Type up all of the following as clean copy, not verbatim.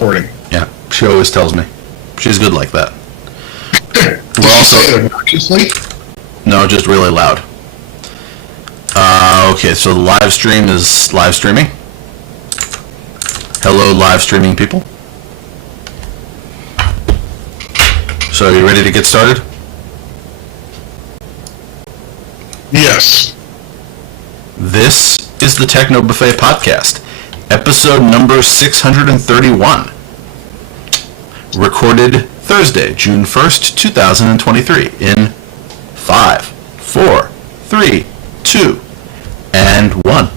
recording. Yeah, she always tells me. She's good like that. We're also say it obnoxiously? No, just really loud. Okay, so the live stream is live streaming. Hello, live streaming people. So, are you ready to get started? Yes. This is the Techno Buffet podcast, episode number 631. Recorded Thursday, June 1st, 2023 in 5, 4, 3, 2, and 1.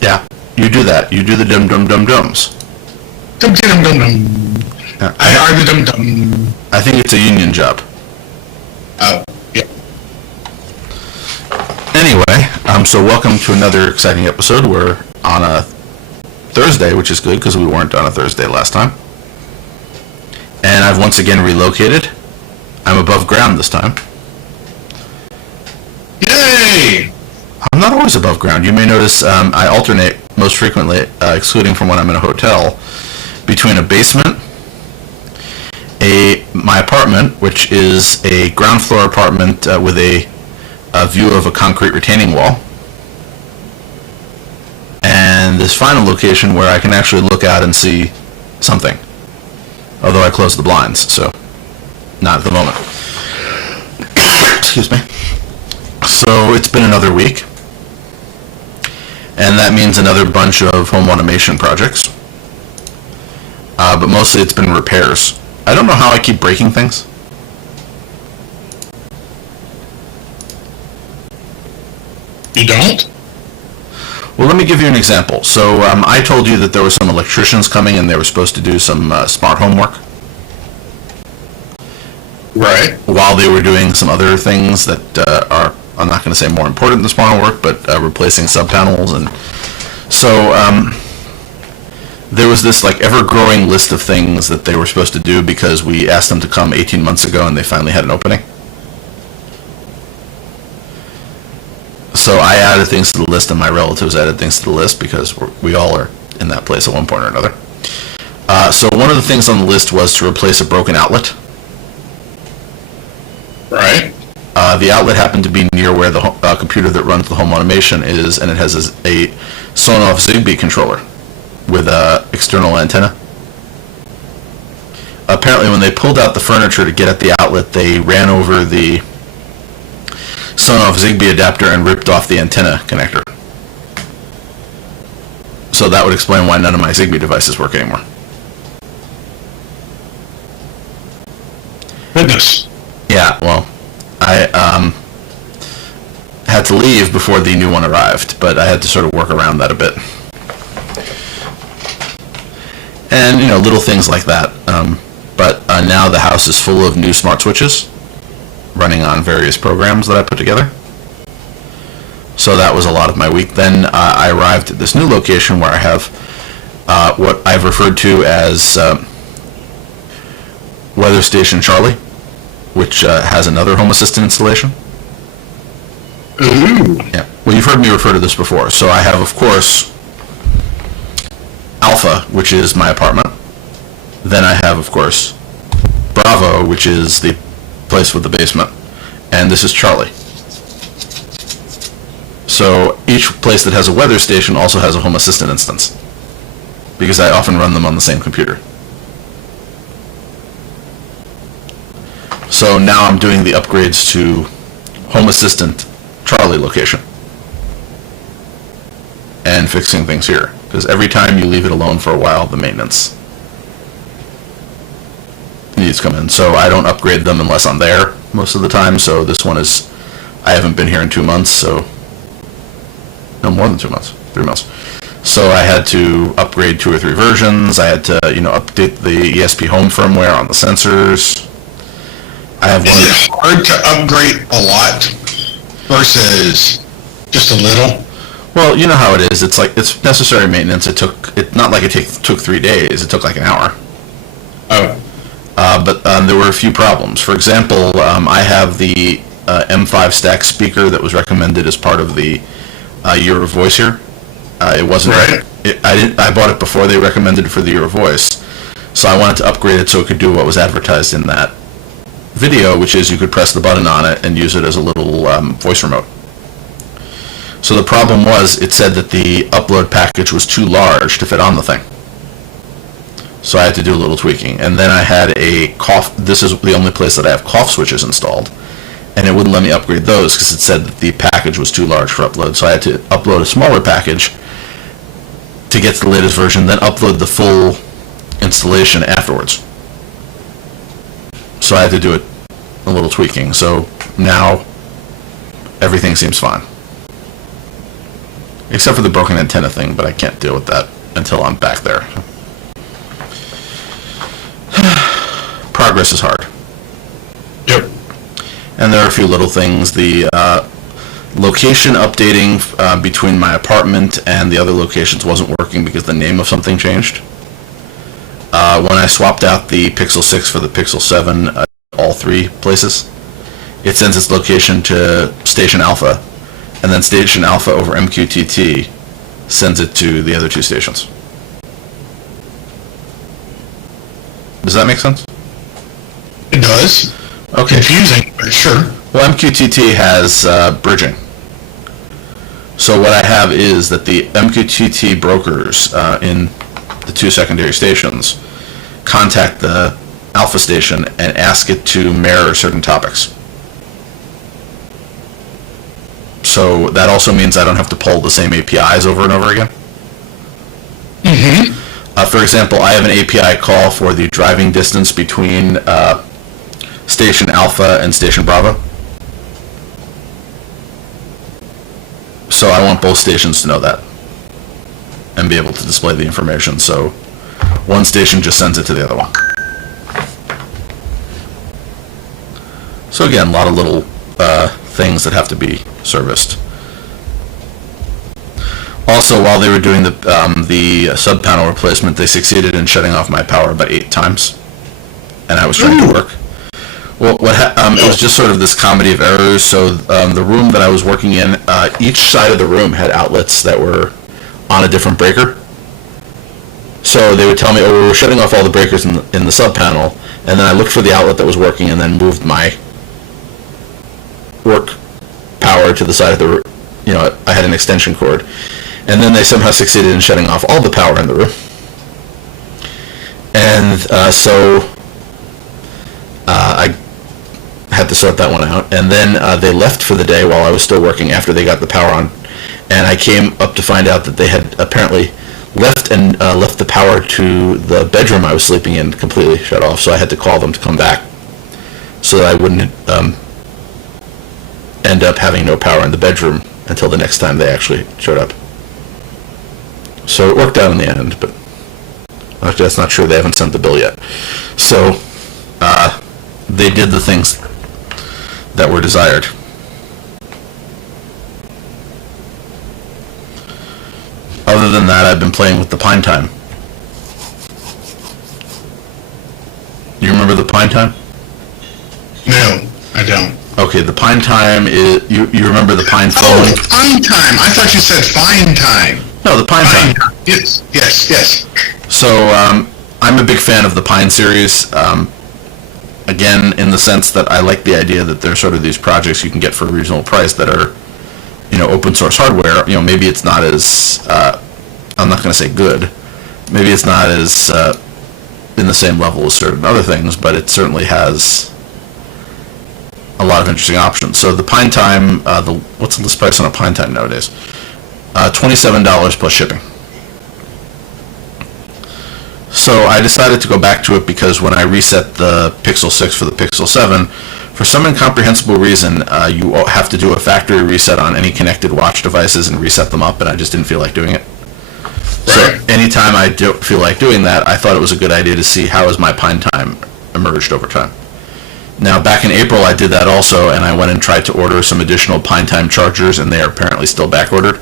Yeah, you do that. You do the dum-dum-dum-dums. Dum-dum-dum-dum. I are the dum-dum. I think it's a union job. Oh, yeah. Anyway, so welcome to another exciting episode. We're on a Thursday, which is good because we weren't on a Thursday last time. And I've once again relocated. I'm above ground this time. Yay! I'm not always above ground. You may notice I alternate most frequently, excluding from when I'm in a hotel, between a basement, my apartment, which is a ground floor apartment with a view of a concrete retaining wall, and this final location where I can actually look out and see something. Although I closed the blinds, so not at the moment. Excuse me. So it's been another week. And that means another bunch of home automation projects. But mostly it's been repairs. I don't know how I keep breaking things. You don't? Well, let me give you an example. So I told you that there were some electricians coming and they were supposed to do some smart home work. Right. While they were doing some other things that are, I'm not going to say more important than smart home work, but replacing subpanels. And so there was this like ever-growing list of things that they were supposed to do because we asked them to come 18 months ago and they finally had an opening. So I added things to the list and my relatives added things to the list because we all are in that place at one point or another. So one of the things on the list was to replace a broken outlet. Right. The outlet happened to be near where the computer that runs the home automation is, and it has a Sonoff Zigbee controller with an external antenna. Apparently when they pulled out the furniture to get at the outlet, they ran over the Sonoff Zigbee adapter and ripped off the antenna connector. So that would explain why none of my Zigbee devices work anymore. Goodness. Yeah, well, I had to leave before the new one arrived, but I had to sort of work around that a bit. And, little things like that. But now the house is full of new smart switches running on various programs that I put together. So that was a lot of my week. Then I arrived at this new location where I have what I've referred to as Weather Station Charlie, which has another Home Assistant installation. Ooh. Yeah. Well, you've heard me refer to this before. So I have, of course, Alpha, which is my apartment. Then I have, of course, Bravo, which is the place with the basement. And this is Charlie. So each place that has a weather station also has a Home Assistant instance, because I often run them on the same computer. So now I'm doing the upgrades to Home Assistant Charlie location and fixing things here, because every time you leave it alone for a while, the maintenance needs to come in. So I don't upgrade them unless I'm there most of the time. So this one is, I haven't been here in 2 months, so no, more than 2 months, 3 months. So I had to upgrade 2 or 3 versions. I had to, update the ESP home firmware on the sensors. I have Is one. it hard to upgrade a lot versus just a little? Well, you know how it is. It's necessary maintenance. It not like it took 3 days. It took like an hour. Oh, But there were a few problems. For example, I have the M5 stack speaker that was recommended as part of the Year of Voice here. It wasn't. Right. I bought it before they recommended it for the Year of Voice, so I wanted to upgrade it so it could do what was advertised in that video, which is you could press the button on it and use it as a little voice remote. So the problem was, it said that the upload package was too large to fit on the thing. So I had to do a little tweaking. And then I had a cough. This is the only place that I have cough switches installed. And it wouldn't let me upgrade those because it said that the package was too large for upload. So I had to upload a smaller package to get to the latest version, then upload the full installation afterwards. So I had to do it a little tweaking. So now everything seems fine. Except for the broken antenna thing, but I can't deal with that until I'm back there. Progress is hard. yep. And there are a few little things. The location updating between my apartment and the other locations wasn't working because the name of something changed. When I swapped out the Pixel 6 for the Pixel 7, all 3 places, it sends its location to Station Alpha, and then Station Alpha over MQTT sends it to the other 2 stations. Does that make sense? It does. Okay. Confusing, but sure. Well, MQTT has bridging. So what I have is that the MQTT brokers in the 2 secondary stations contact the alpha station and ask it to mirror certain topics. So that also means I don't have to pull the same APIs over and over again. Mm-hmm. For example, I have an API call for the driving distance between Station Alpha and Station Bravo. So I want both stations to know that and be able to display the information. So one station just sends it to the other one. So again, a lot of little things that have to be serviced. Also, while they were doing the sub-panel replacement, they succeeded in shutting off my power about 8 times, and I was trying to work. Well, it was just sort of this comedy of errors. So the room that I was working in, each side of the room had outlets that were on a different breaker. So they would tell me, oh, we're shutting off all the breakers in the sub-panel, and then I looked for the outlet that was working and then moved my work power to the side of the, I had an extension cord. And then they somehow succeeded in shutting off all the power in the room. And so I had to sort that one out. And then they left for the day while I was still working after they got the power on. And I came up to find out that they had apparently left the power to the bedroom I was sleeping in completely shut off. So I had to call them to come back so that I wouldn't end up having no power in the bedroom until the next time they actually showed up. So it worked out in the end, but actually that's not true. They haven't sent the bill yet. So they did the things that were desired. Other than that, I've been playing with the Pine Time. You remember the Pine Time? No, I don't. Okay, the Pine Time is, you remember the Pine phone? Oh, Pine Time. I thought you said Fine Time. No, the Pine Time. Yes, yes, yes. So I'm a big fan of the Pine series. Again, in the sense that I like the idea that there's sort of these projects you can get for a reasonable price that are, open source hardware. Maybe it's not as, I'm not going to say good. Maybe it's not as in the same level as certain other things, but it certainly has a lot of interesting options. So the Pine Time, what's the list price on a Pine Time nowadays? $27 plus shipping. So I decided to go back to it because when I reset the Pixel 6 for the Pixel 7, for some incomprehensible reason, you have to do a factory reset on any connected watch devices and reset them up, and I just didn't feel like doing it. So anytime I feel like doing that, I thought it was a good idea to see how has my pine time emerged over time. Now, back in April, I did that also, and I went and tried to order some additional pine time chargers, and they are apparently still back ordered.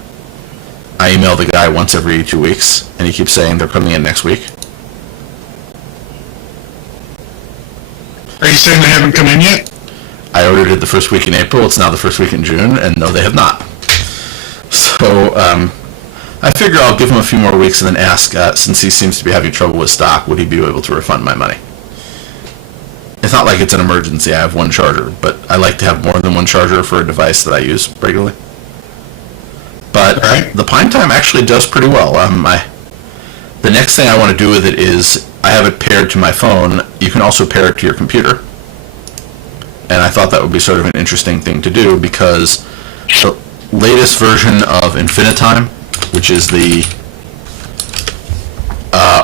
I email the guy once every 2 weeks, and he keeps saying they're coming in next week. Are you saying they haven't come in yet? I ordered it the first week in April. It's now the first week in June, and no, they have not. So I figure I'll give him a few more weeks and then ask, since he seems to be having trouble with stock, would he be able to refund my money? It's not like it's an emergency. I have one charger, but I like to have more than one charger for a device that I use regularly. But the Pine Time actually does pretty well. The next thing I want to do with it is I have it paired to my phone. You can also pair it to your computer. And I thought that would be sort of an interesting thing to do because the latest version of Infinitime, which is the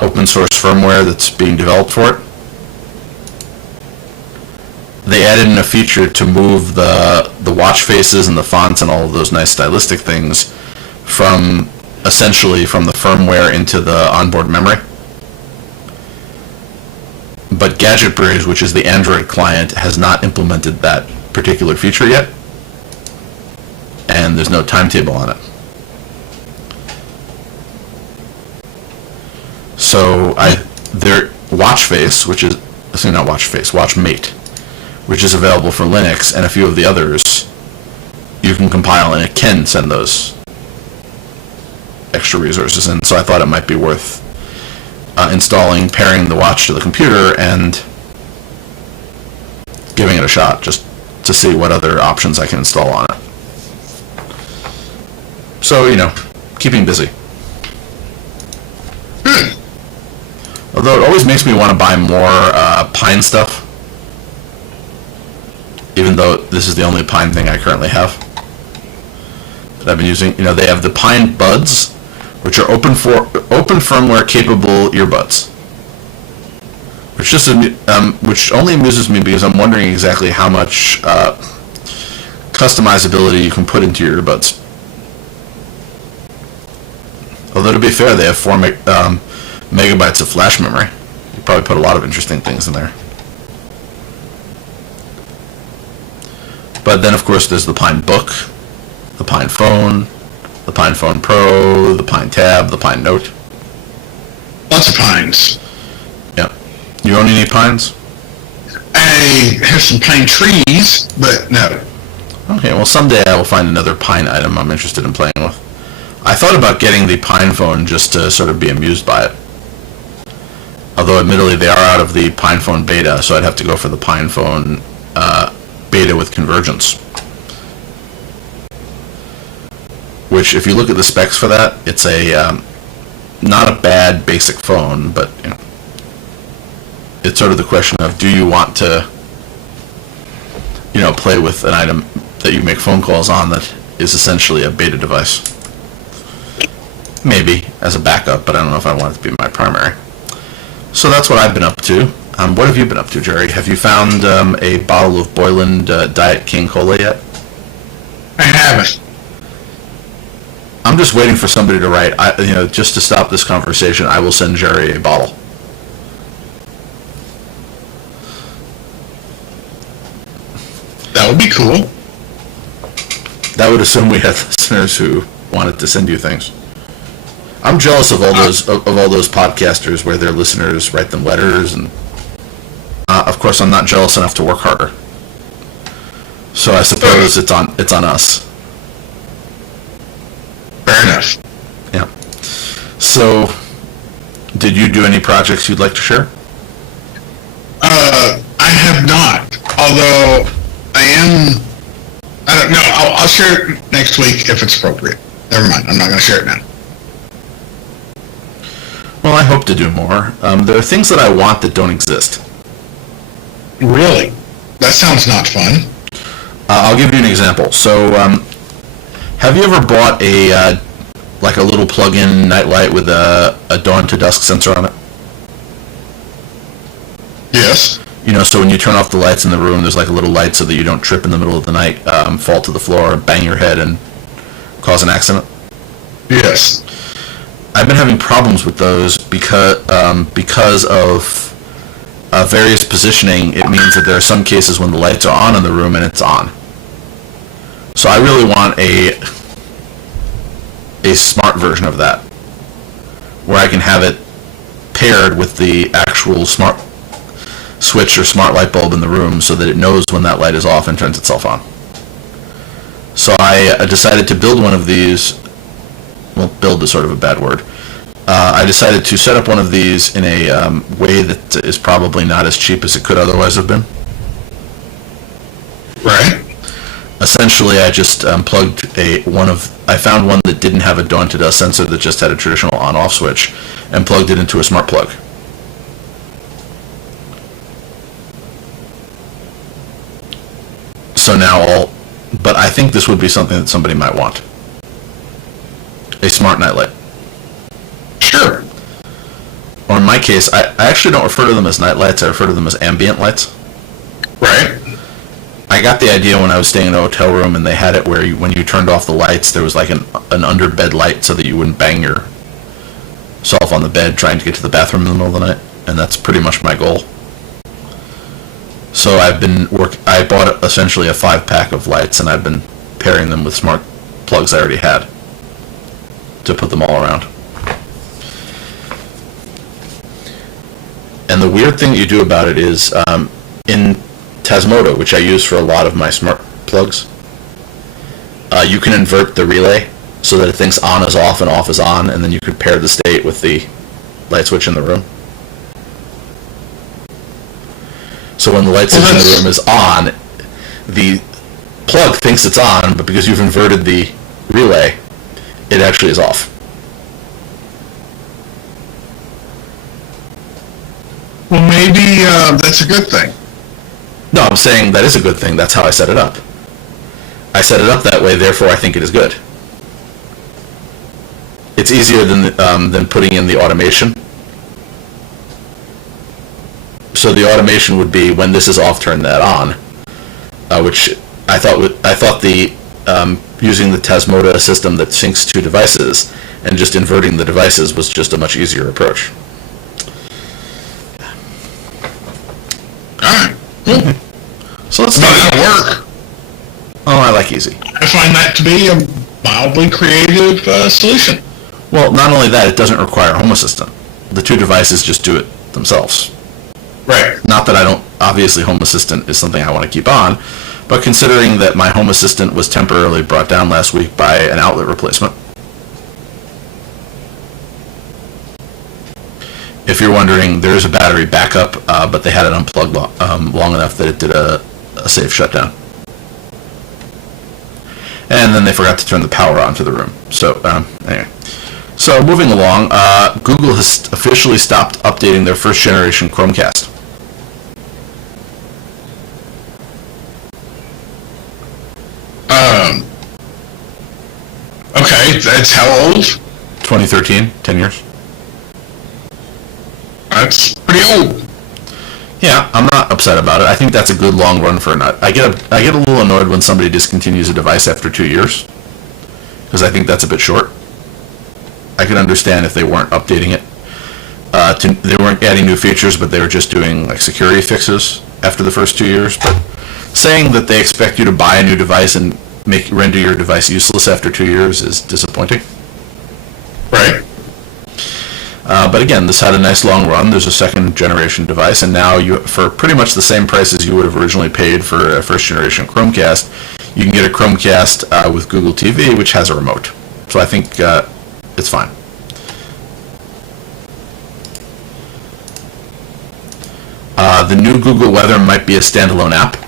open source firmware that's being developed for it, they added in a feature to move the watch faces and the fonts and all of those nice stylistic things from essentially from the firmware into the onboard memory. But Gadget Bridge, which is the Android client, has not implemented that particular feature yet, and there's no timetable on it. So their watch face, which is not watch face, watch mate, which is available for Linux and a few of the others, you can compile and it can send those extra resources in. So I thought it might be worth installing, pairing the watch to the computer, and giving it a shot just to see what other options I can install on it. So, keeping busy. Although it always makes me want to buy more Pine stuff, even though this is the only Pine thing I currently have that I've been using. They have the Pine Buds, which are open firmware capable earbuds, which only amuses me because I'm wondering exactly how much customizability you can put into your earbuds. Although to be fair, they have 4 megabytes of flash memory. You probably put a lot of interesting things in there. But then, of course, there's the Pine Book, the Pine Phone, the Pine Phone Pro, the Pine Tab, the Pine Note. Lots of pines. Yeah. You own any pines? I have some pine trees, but no. Okay, well, someday I will find another Pine item I'm interested in playing with. I thought about getting the Pine Phone just to sort of be amused by it. Although, admittedly, they are out of the Pine Phone beta, so I'd have to go for the Pine Phone beta with convergence. Which, if you look at the specs for that, it's a not a bad basic phone, but it's sort of the question of, do you want to play with an item that you make phone calls on that is essentially a beta device? Maybe as a backup, but I don't know if I want it to be my primary. So that's what I've been up to. What have you been up to, Jerry? Have you found a bottle of Boylan Diet King Cola yet? I haven't. I'm just waiting for somebody to write. Just to stop this conversation, I will send Jerry a bottle. That would be cool. That would assume we had listeners who wanted to send you things. I'm jealous of all those podcasters where their listeners write them letters, and of course I'm not jealous enough to work harder. So I suppose it's on us. Fair enough. Yeah. So, did you do any projects you'd like to share? I have not. Although I don't know. I'll share it next week if it's appropriate. Never mind. I'm not going to share it now. Well, I hope to do more. There are things that I want that don't exist. Really? That sounds not fun. I'll give you an example. So, have you ever bought a little plug-in nightlight with a dawn to dusk sensor on it? Yes. So when you turn off the lights in the room, there's like a little light so that you don't trip in the middle of the night, fall to the floor, bang your head, and cause an accident? Yes. I've been having problems with those because of various positioning. It means that there are some cases when the lights are on in the room and it's on. So I really want a smart version of that, where I can have it paired with the actual smart switch or smart light bulb in the room so that it knows when that light is off and turns itself on. So I decided to build one of these. Well, build is sort of a bad word. I decided to set up one of these in a way that is probably not as cheap as it could otherwise have been. Right. Essentially, I just plugged I found one that didn't have a dawn-to-dusk sensor, that just had a traditional on-off switch, and plugged it into a smart plug. So now but I think this would be something that somebody might want. A smart nightlight. Sure. Or in my case, I actually don't refer to them as night lights, I refer to them as ambient lights. Right. I got the idea when I was staying in a hotel room and they had it where when you turned off the lights, there was like an under-bed light so that you wouldn't bang yourself on the bed trying to get to the bathroom in the middle of the night. And that's pretty much my goal. So I bought essentially a 5-pack of lights, and I've been pairing them with smart plugs I already had to put them all around. And the weird thing that you do about it is, in Tasmodo, which I use for a lot of my smart plugs, you can invert the relay so that it thinks on is off and off is on, and then you could pair the state with the light switch in the room. So when the light switch in the room is on, the plug thinks it's on, but because you've inverted the relay, it actually is off. Well, maybe that's a good thing. No, I'm saying that is a good thing. That's how I set it up. I set it up that way, therefore I think it is good. It's easier than putting in the automation. So the automation would be when this is off, turn that on, which I thought the using the Tasmoda system that syncs two devices and just inverting the devices was just a much easier approach. All right. Cool. So let's But it'll work. Oh, I like easy. I find that to be a mildly creative solution. Well, not only that, it doesn't require Home Assistant. The two devices just do it themselves. Right. Not that I don't, obviously Home Assistant is something I want to keep on, but considering that my Home Assistant was temporarily brought down last week by an outlet replacement. If you're wondering, there is a battery backup, but they had it unplugged long enough that it did a safe shutdown. And then they forgot to turn the power on to the room. So, anyway. So, moving along, Google has officially stopped updating their first generation Chromecast. Okay, that's how old? 2013, 10 years. That's pretty old. Yeah, I'm not upset about it. I think that's a good long run for I get a little annoyed when somebody discontinues a device after 2 years, because I think that's a bit short. I could understand if they weren't updating it. They weren't adding new features, but they were just doing like security fixes after the first 2 years. But saying that they expect you to buy a new device and render your device useless after 2 years is disappointing. Right. But again, this had a nice long run. There's a second generation device, and now for pretty much the same price as you would have originally paid for a first generation Chromecast, you can get a Chromecast with Google TV, which has a remote. So I think it's fine. The new Google Weather might be a standalone app.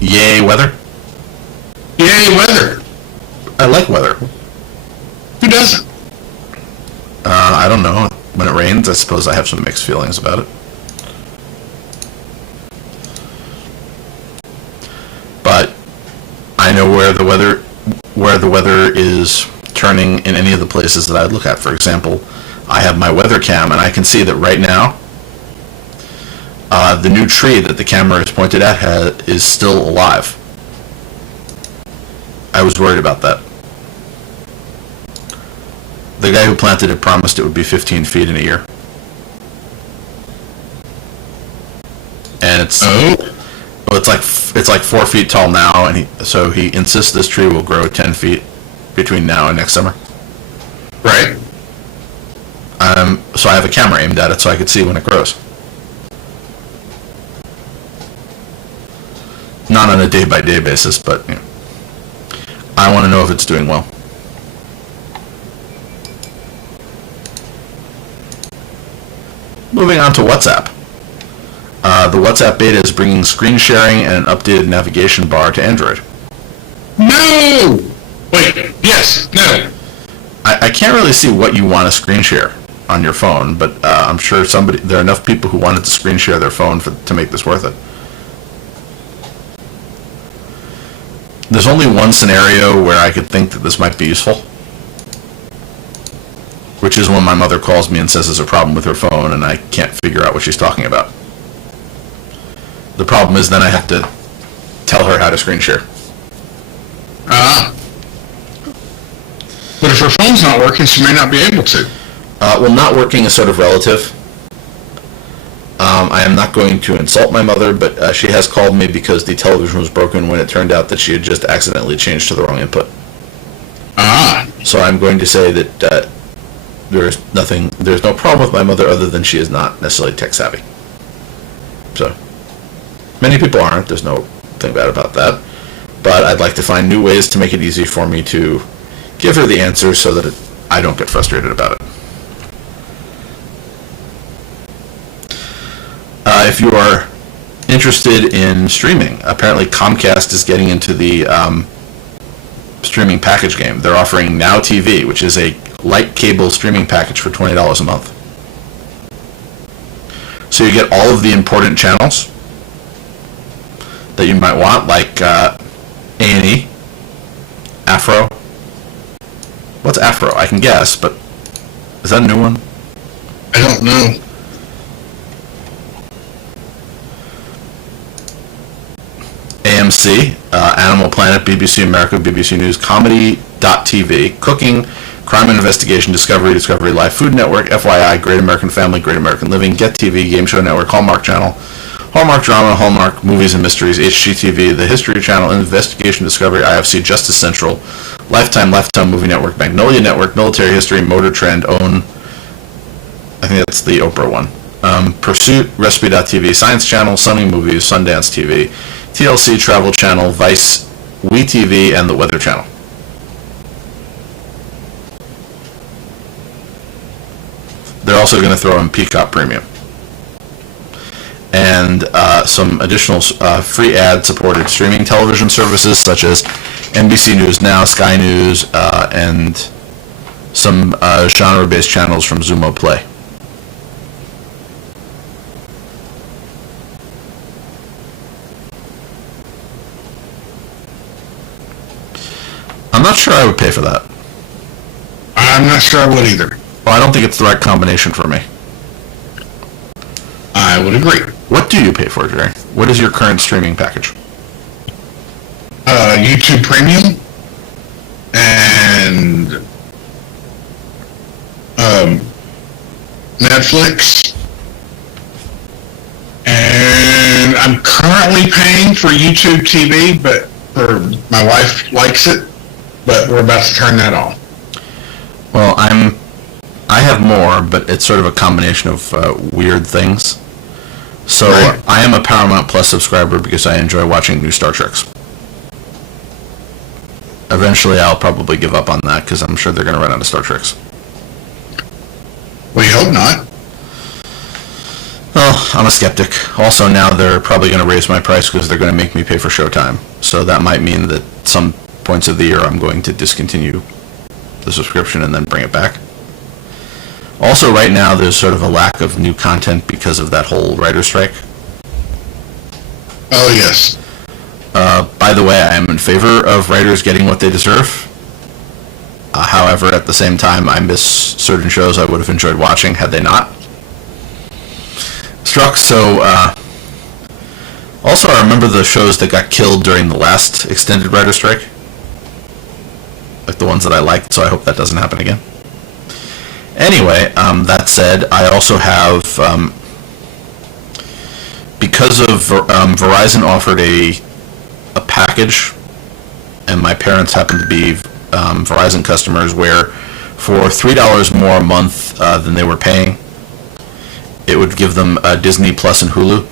Yay, weather. Yay, weather. I like weather. Who doesn't? I don't know. When it rains, I suppose I have some mixed feelings about it. But I know where the weather is turning in any of the places that I look at. For example, I have my weather cam, and I can see that right now, the new tree that the camera is pointed at is still alive. I was worried about that. The guy who planted it promised it would be 15 feet in a year. And it's like 4 feet tall now, and he insists this tree will grow 10 feet between now and next summer. Right. So I have a camera aimed at it so I could see when it grows. Not on a day-by-day basis, but I want to know if it's doing well. Moving on to WhatsApp. The WhatsApp beta is bringing screen sharing and an updated navigation bar to Android. No! Wait, yes, no. I can't really see what you want to screen share on your phone, but I'm sure there are enough people who wanted to screen share their phone to make this worth it. There's only one scenario where I could think that this might be useful, which is when my mother calls me and says there's a problem with her phone and I can't figure out what she's talking about. The problem is then I have to tell her how to screen share. But if her phone's not working, she may not be able to. Well, not working is sort of relative. I am not going to insult my mother, but she has called me because the television was broken when it turned out that she had just accidentally changed to the wrong input. So I'm going to say that there's no problem with my mother other than she is not necessarily tech savvy. So, many people aren't, there's no thing bad about that. But I'd like to find new ways to make it easy for me to give her the answer so that I don't get frustrated about it. If you are interested in streaming, apparently Comcast is getting into the streaming package game. They're offering Now TV, which is a light cable streaming package for $20 a month. So you get all of the important channels that you might want, like A&E, Afro. What's Afro? I can guess, but is that a new one? I don't know. AMC, Animal Planet, BBC America, BBC News, Comedy.tv, Cooking, Crime and Investigation, Discovery, Discovery Live, Food Network, FYI, Great American Family, Great American Living, Get TV, Game Show Network, Hallmark Channel, Hallmark Drama, Hallmark Movies and Mysteries, HGTV, The History Channel, Investigation Discovery, IFC, Justice Central, Lifetime Movie Network, Magnolia Network, Military History, Motor Trend, OWN, I think that's the Oprah one, Pursuit, Recipe.tv, Science Channel, Sunny Movies, Sundance TV, TLC, Travel Channel, Vice, WeTV, and the Weather Channel. They're also going to throw in Peacock Premium. And some additional free ad-supported streaming television services such as NBC News Now, Sky News, and some genre-based channels from Xumo Play. I'm not sure I would pay for that. I'm not sure I would either. Well, I don't think it's the right combination for me. I would agree. What do you pay for, Jerry? What is your current streaming package? YouTube Premium and Netflix. And I'm currently paying for YouTube TV, but my wife likes it, but we're about to turn that off. Well, I have more, but it's sort of a combination of weird things. So Right. I am a Paramount Plus subscriber because I enjoy watching new Star Treks. Eventually, I'll probably give up on that because I'm sure they're going to run out of Star Treks. We hope not. Well, I'm a skeptic. Also, now they're probably going to raise my price because they're going to make me pay for Showtime. So that might mean that some points of the year I'm going to discontinue the subscription and then bring it back. Also, right now, there's sort of a lack of new content because of that whole writer's strike. Oh, yes. By the way, I am in favor of writers getting what they deserve. However, at the same time, I miss certain shows I would have enjoyed watching had they not struck. So, also, I remember the shows that got killed during the last extended writer's strike. Like the ones that I liked, so I hope that doesn't happen again. Anyway, that said, I also have, because of Verizon offered a package, and my parents happen to be Verizon customers, where for $3 more a month than they were paying, it would give them Disney Plus and Hulu.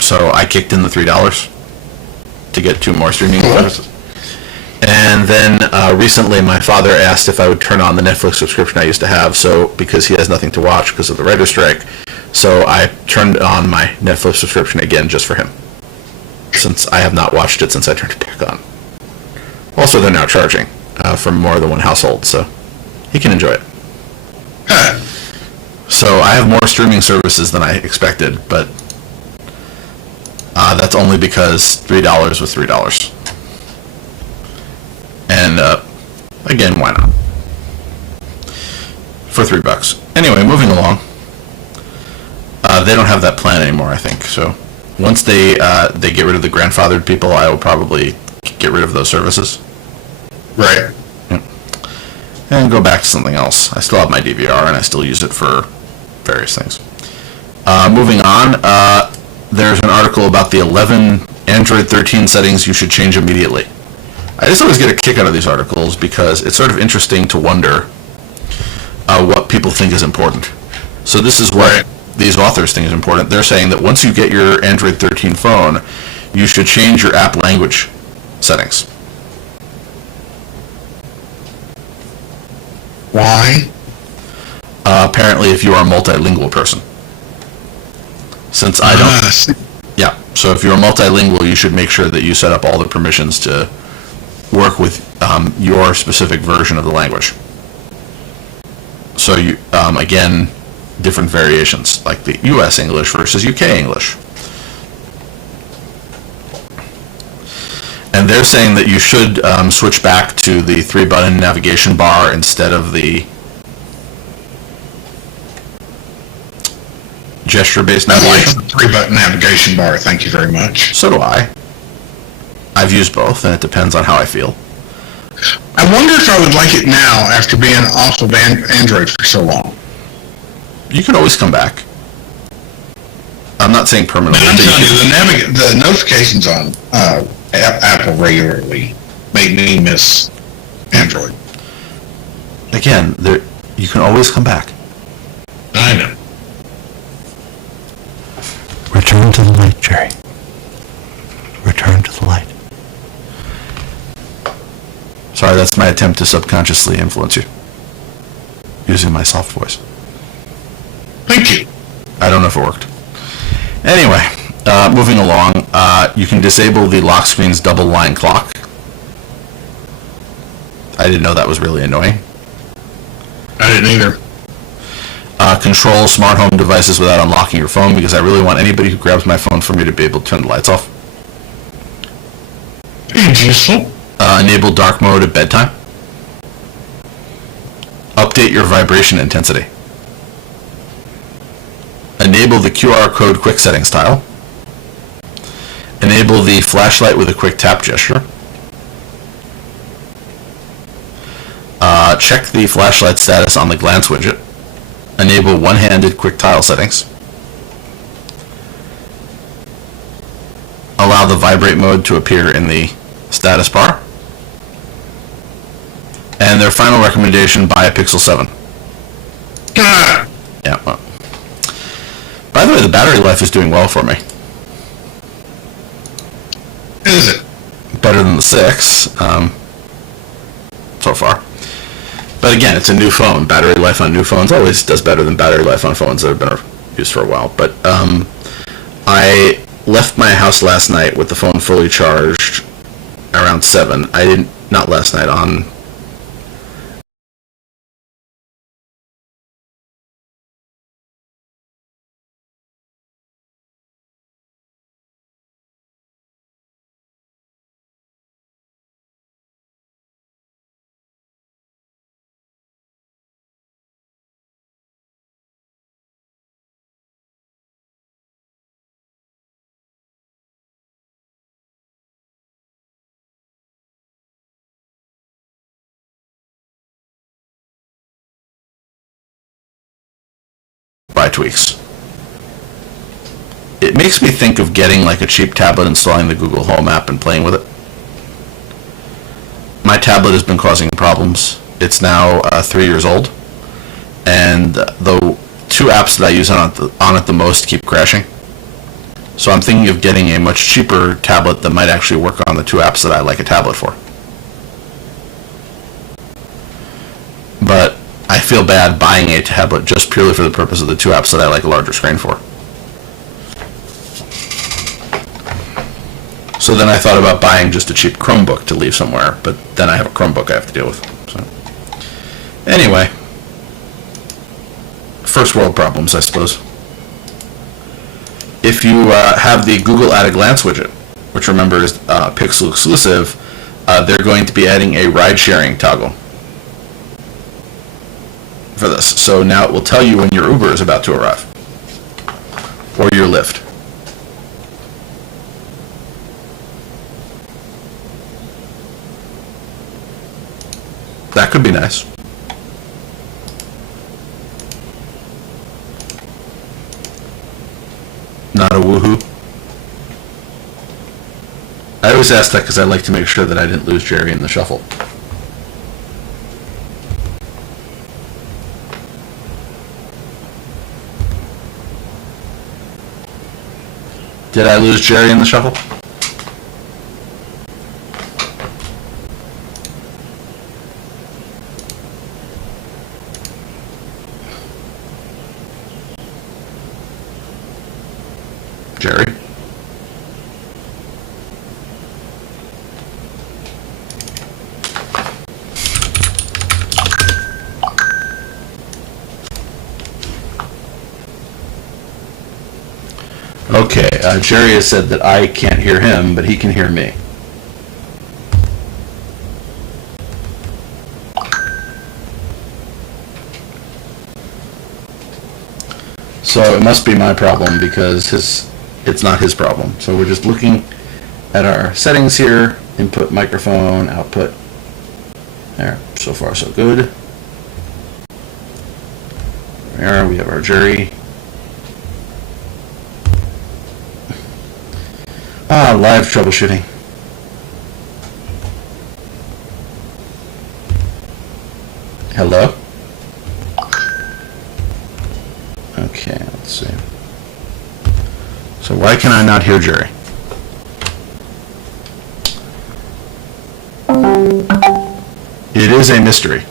So I kicked in the $3 to get 2 more streaming services. And then recently my father asked if I would turn on the Netflix subscription I used to have, so because he has nothing to watch because of the writer's strike. So I turned on my Netflix subscription again just for him, since I have not watched it since I turned it back on. Also, they're now charging for more than one household, so he can enjoy it. So I have more streaming services than I expected, but that's only because $3 was $3. And again, why not? For $3. Anyway, moving along. They don't have that plan anymore, I think. So once they get rid of the grandfathered people, I will probably get rid of those services. Right. Yep. And go back to something else. I still have my DVR, and I still use it for various things. Moving on, there's an article about the 11 Android 13 settings you should change immediately. I just always get a kick out of these articles because it's sort of interesting to wonder what people think is important. So this is what these authors think is important. They're saying that once you get your Android 13 phone, you should change your app language settings. Why? Apparently, if you are a multilingual person. Since I don't... Yeah, so if you're multilingual, you should make sure that you set up all the permissions to work with your specific version of the language. So you, again, different variations, like the US English versus UK English. And they're saying that you should switch back to the 3-button navigation bar instead of the gesture-based navigation. I like the 3-button navigation bar, thank you very much. So do I. I've used both, and it depends on how I feel. I wonder if I would like it now after being off of Android for so long. You can always come back. I'm not saying permanently. I'm telling you, the notifications on Apple regularly make me miss Android. Again, you can always come back. I know. Return to the light, Jerry. Return to the light. Sorry, that's my attempt to subconsciously influence you. Using my soft voice. Thank you. I don't know if it worked. Anyway, moving along, you can disable the lock screen's double line clock. I didn't know that was really annoying. I didn't either. Control smart home devices without unlocking your phone, because I really want anybody who grabs my phone from me to be able to turn the lights off. It's useful. Enable dark mode at bedtime. Update your vibration intensity. Enable the QR code quick settings tile. Enable the flashlight with a quick tap gesture. Check the flashlight status on the glance widget. Enable one-handed quick tile settings. Allow the vibrate mode to appear in the status bar. And their final recommendation, buy a Pixel 7. Yeah, well. By the way, the battery life is doing well for me. Is it? Better than the 6, so far. But again, it's a new phone. Battery life on new phones always does better than battery life on phones that have been used for a while. But I left my house last night with the phone fully charged around 7. I didn't, not last night, on UI tweaks. It makes me think of getting like a cheap tablet, installing the Google Home app, and playing with it. My tablet has been causing problems. It's now 3 years old, and the two apps that I use on it the most keep crashing. So I'm thinking of getting a much cheaper tablet that might actually work on the two apps that I like a tablet for. But I feel bad buying a tablet just purely for the purpose of the two apps that I like a larger screen for. So then I thought about buying just a cheap Chromebook to leave somewhere, but then I have a Chromebook I have to deal with. So anyway, first world problems, I suppose. If you have the Google at a Glance widget, which remember is Pixel exclusive, they're going to be adding a ride-sharing toggle for this. So now it will tell you when your Uber is about to arrive, or your Lyft. That could be nice. Not a woohoo. I always ask that because I like to make sure that I didn't lose Jerry in the shuffle. Did I lose Jerry in the shuffle? Jerry? Okay, Jerry has said that I can't hear him, but he can hear me. So it must be my problem because it's not his problem. So we're just looking at our settings here. Input, microphone, output. There, so far so good. There we have our Jerry. Live troubleshooting. Hello? Okay, let's see. So why can I not hear Jerry? It is a mystery.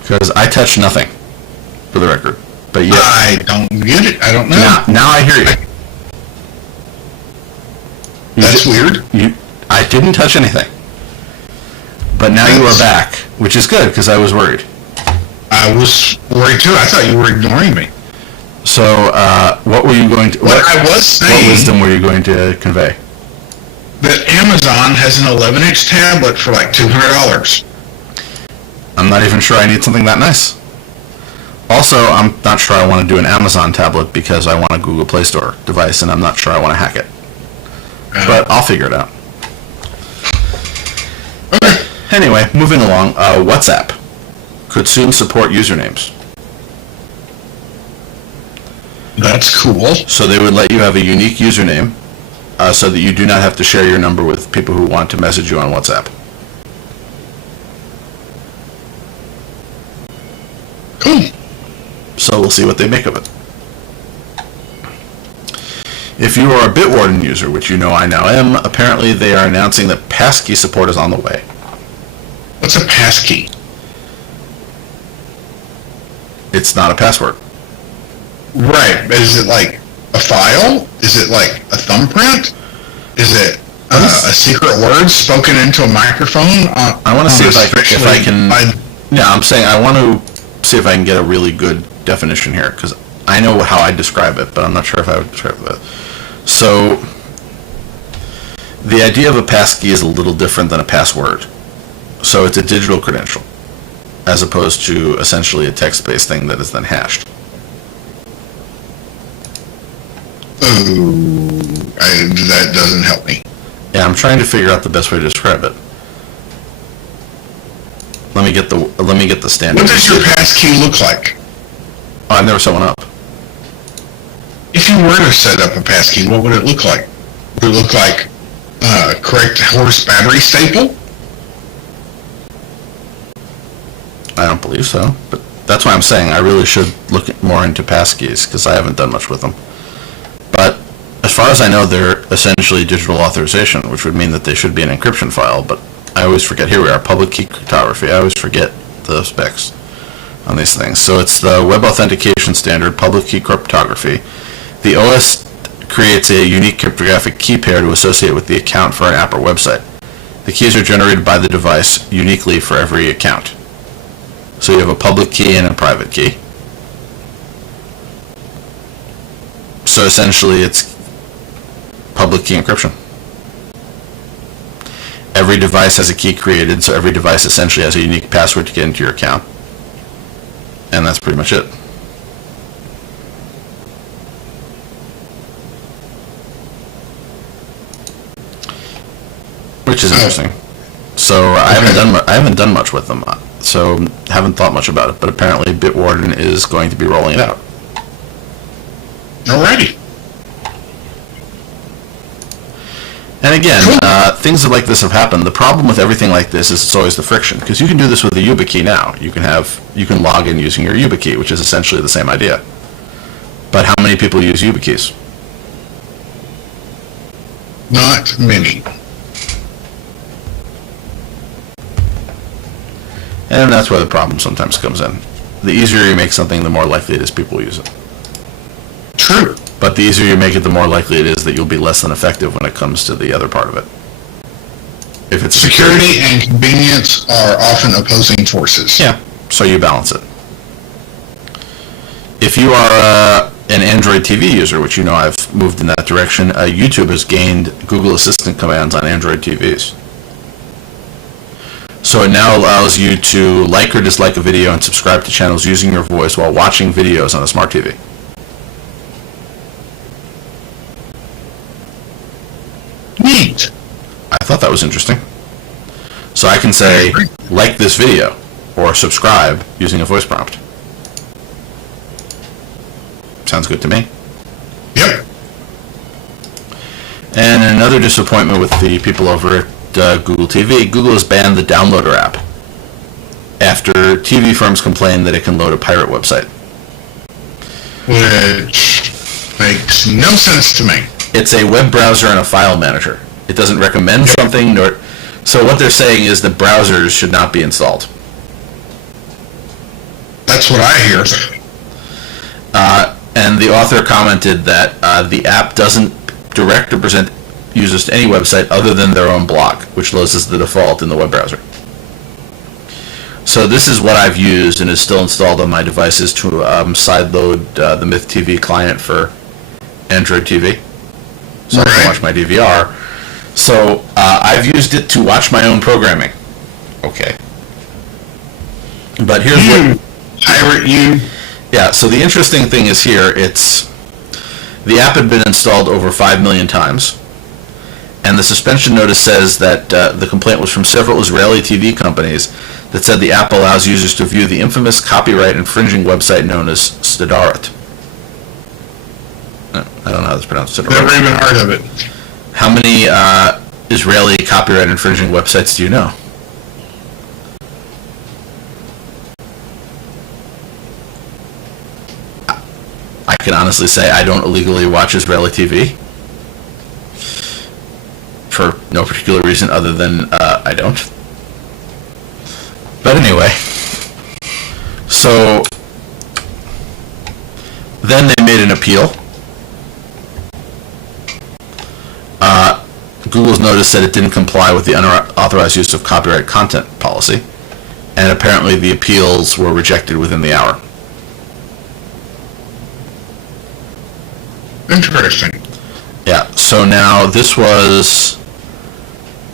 Because I touched nothing, for the record. But yeah, I don't get it. I don't know. Now I hear you. That's weird. I didn't touch anything. But now you are back, which is good, because I was worried. I was worried too. I thought you were ignoring me. So, what were you going to... What I was saying... What wisdom were you going to convey? That Amazon has an 11-inch tablet for like $200. I'm not even sure I need something that nice. Also, I'm not sure I want to do an Amazon tablet because I want a Google Play Store device, and I'm not sure I want to hack it. But I'll figure it out. Okay. Anyway, moving along, WhatsApp could soon support usernames. That's cool. So they would let you have a unique username so that you do not have to share your number with people who want to message you on WhatsApp. Cool. So we'll see what they make of it. If you are a Bitwarden user, which you know I now am, apparently they are announcing that passkey support is on the way. What's a passkey? It's not a password. Right. Is it like a file? Is it like a thumbprint? Is it a secret word spoken into a microphone? I want to see if I can... Yeah, I'm saying I want to see if I can get a really good definition here, because I know how I describe it, but I'm not sure if I would describe it. So, the idea of a passkey is a little different than a password. So it's a digital credential, as opposed to essentially a text-based thing that is then hashed. That doesn't help me. Yeah, I'm trying to figure out the best way to describe it. Let me get the standard. What does your passkey look like? Oh, I've never set one up. If you were to set up a passkey, what would it look like? Would it look like correct horse battery staple? I don't believe so, but that's why I'm saying I really should look more into passkeys, because I haven't done much with them. But as far as I know, they're essentially digital authorization, which would mean that they should be an encryption file, but I always forget. Here we are, public key cryptography. I always forget the specs on these things. So it's the web authentication standard, public key cryptography. The OS creates a unique cryptographic key pair to associate with the account for an app or website. The keys are generated by the device uniquely for every account. So you have a public key and a private key. So essentially it's public key encryption. Every device has a key created, so every device essentially has a unique password to get into your account. And that's pretty much it. Which is interesting. So I haven't done much with them, so haven't thought much about it. But apparently, Bitwarden is going to be rolling it out. Alrighty. And again, things like this have happened. The problem with everything like this is it's always the friction, because you can do this with the YubiKey now. You can log in using your YubiKey, which is essentially the same idea. But how many people use YubiKeys? Not many. And that's where the problem sometimes comes in. The easier you make something, the more likely it is people will use it. True. But the easier you make it, the more likely it is that you'll be less than effective when it comes to the other part of it. If it's Security and convenience are often opposing forces. Yeah, so you balance it. If you are an Android TV user, which you know I've moved in that direction, YouTube has gained Google Assistant commands on Android TVs. So it now allows you to like or dislike a video and subscribe to channels using your voice while watching videos on a smart TV. Neat. I thought that was interesting. So I can say, like this video, or subscribe using a voice prompt. Sounds good to me. Yep. And another disappointment with the people over at Google TV, Google has banned the Downloader app after TV firms complain that it can load a pirate website. Which makes no sense to me. It's a web browser and a file manager. It doesn't recommend something, nor... So what they're saying is that browsers should not be installed. That's what I hear. And the author commented that the app doesn't direct or present users to any website other than their own blog, which loads as the default in the web browser. So this is what I've used and is still installed on my devices to sideload the Myth TV client for Android TV, so I can watch my DVR. So I've used it to watch my own programming. Okay. But here's what... Pirate you. Yeah, so the interesting thing is here, the app had been installed over 5 million times, and the suspension notice says that the complaint was from several Israeli TV companies that said the app allows users to view the infamous copyright infringing website known as Stadaret. I don't know how that's pronounced. Never even heard of it. How many Israeli copyright infringing websites do you know? I can honestly say I don't illegally watch Israeli TV for no particular reason other than I don't. But anyway, so then they made an appeal. Google's notice said it didn't comply with the unauthorized use of copyright content policy, and apparently the appeals were rejected within the hour. Interesting. Yeah, so now this was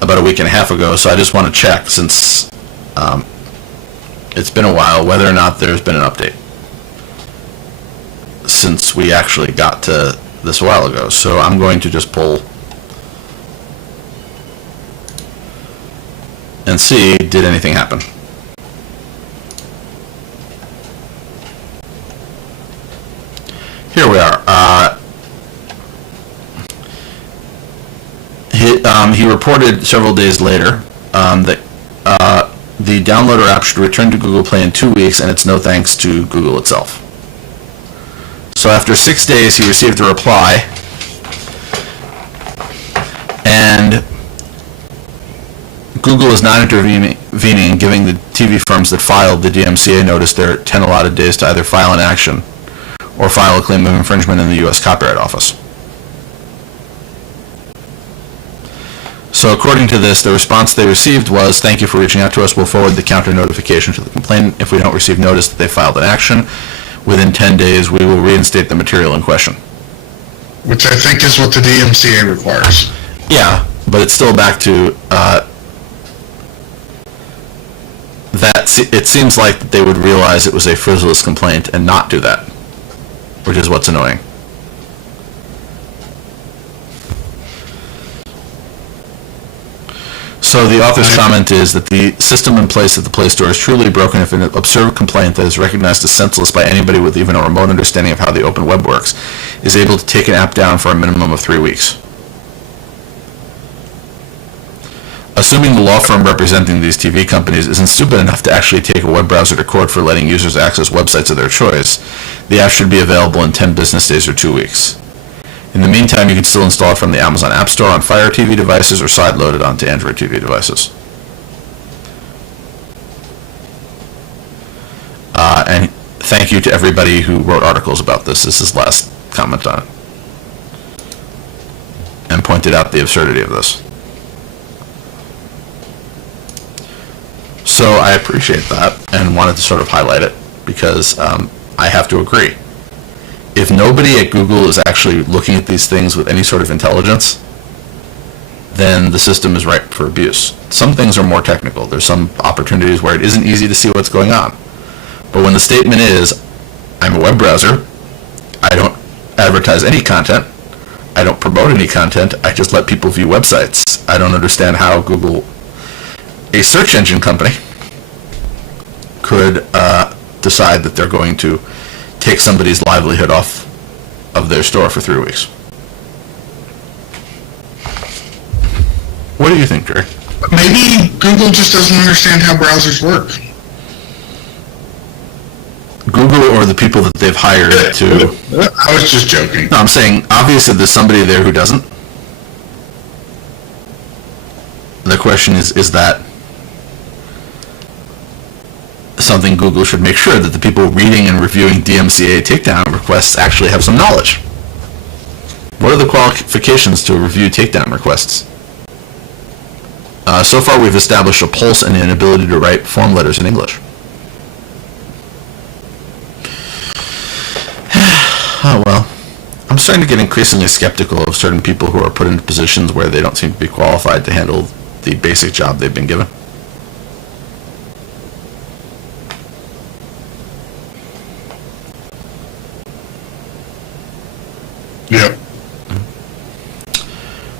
about a week and a half ago, so I just want to check, since it's been a while, whether or not there's been an update since we actually got to this a while ago. So I'm going to just pull and see, did anything happen? Here we are. He reported several days later that the downloader app should return to Google Play in 2 weeks, and it's no thanks to Google itself. So after 6 days, he received a reply, and Google is not intervening and giving the TV firms that filed the DMCA notice their 10 allotted days to either file an action or file a claim of infringement in the U.S. Copyright Office. So according to this, the response they received was, "Thank you for reaching out to us. We'll forward the counter notification to the complainant. If we don't receive notice that they filed an action within 10 days, we will reinstate the material in question." Which I think is what the DMCA requires. Yeah, but it's still back to it seems like they would realize it was a frivolous complaint and not do that, which is what's annoying. So the author's comment is that the system in place at the Play Store is truly broken if an absurd complaint that is recognized as senseless by anybody with even a remote understanding of how the open web works is able to take an app down for a minimum of 3 weeks. Assuming the law firm representing these TV companies isn't stupid enough to actually take a web browser to court for letting users access websites of their choice, the app should be available in 10 business days or 2 weeks. In the meantime, you can still install it from the Amazon App Store on Fire TV devices or side-load it onto Android TV devices. And thank you to everybody who wrote articles about this. This is his last comment on it. And pointed out the absurdity of this. So I appreciate that and wanted to sort of highlight it because I have to agree. If nobody at Google is actually looking at these things with any sort of intelligence, then the system is ripe for abuse. Some things are more technical. There's some opportunities where it isn't easy to see what's going on. But when the statement is, I'm a web browser, I don't advertise any content, I don't promote any content, I just let people view websites. I don't understand how Google, a search engine company, could decide that they're going to take somebody's livelihood off of their store for 3 weeks. What do you think, Jerry? Maybe Google just doesn't understand how browsers work. Google or the people that they've hired to... I was just joking. No, I'm saying, obviously there's somebody there who doesn't. The question is that something Google should make sure that the people reading and reviewing DMCA takedown requests actually have some knowledge. What are the qualifications to review takedown requests? So far we've established a pulse and an ability to write form letters in English. Oh well, I'm starting to get increasingly skeptical of certain people who are put into positions where they don't seem to be qualified to handle the basic job they've been given. Yep.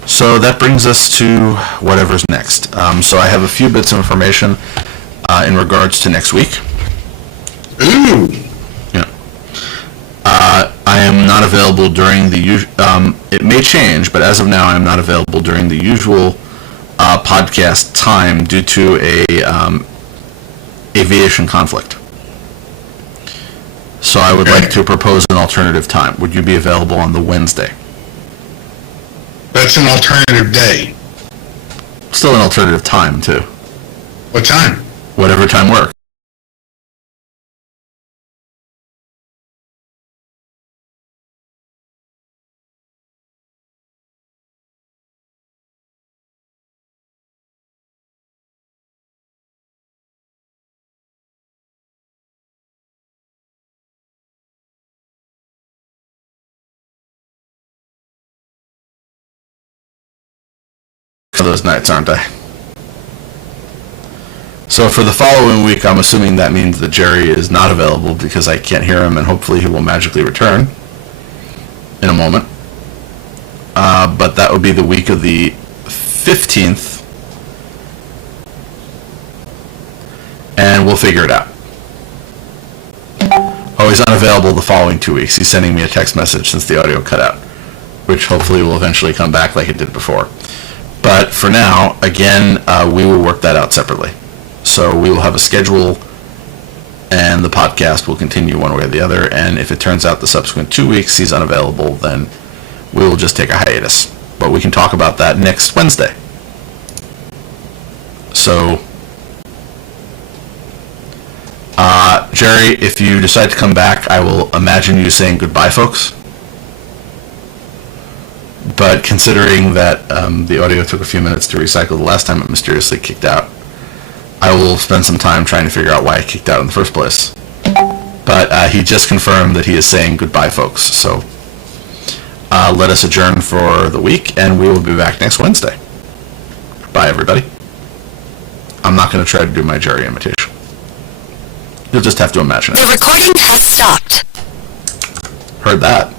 So that brings us to whatever's next. So I have a few bits of information in regards to next week. Ooh. Yeah. I am not available during the usual... it may change, but as of now, I am not available during the usual podcast time due to a aviation conflict. So I would like to propose an alternative time. Would you be available on the Wednesday? That's an alternative day. Still an alternative time, too. What time? Whatever time works. Those nights, aren't I? So for the following week, I'm assuming that means that Jerry is not available because I can't hear him, and hopefully he will magically return in a moment. But that would be the week of the 15th, and we'll figure it out. Oh, he's unavailable the following 2 weeks. He's sending me a text message since the audio cut out, which hopefully will eventually come back like it did before. But for now, again, we will work that out separately. So we will have a schedule, and the podcast will continue one way or the other. And if it turns out the subsequent 2 weeks he's unavailable, then we will just take a hiatus. But we can talk about that next Wednesday. So, Jerry, if you decide to come back, I will imagine you saying goodbye, folks. But considering that the audio took a few minutes to recycle the last time it mysteriously kicked out, I will spend some time trying to figure out why it kicked out in the first place. But he just confirmed that he is saying goodbye, folks. So let us adjourn for the week, and we will be back next Wednesday. Bye, everybody. I'm not going to try to do my Jerry imitation. You'll just have to imagine it. The recording has stopped. Heard that.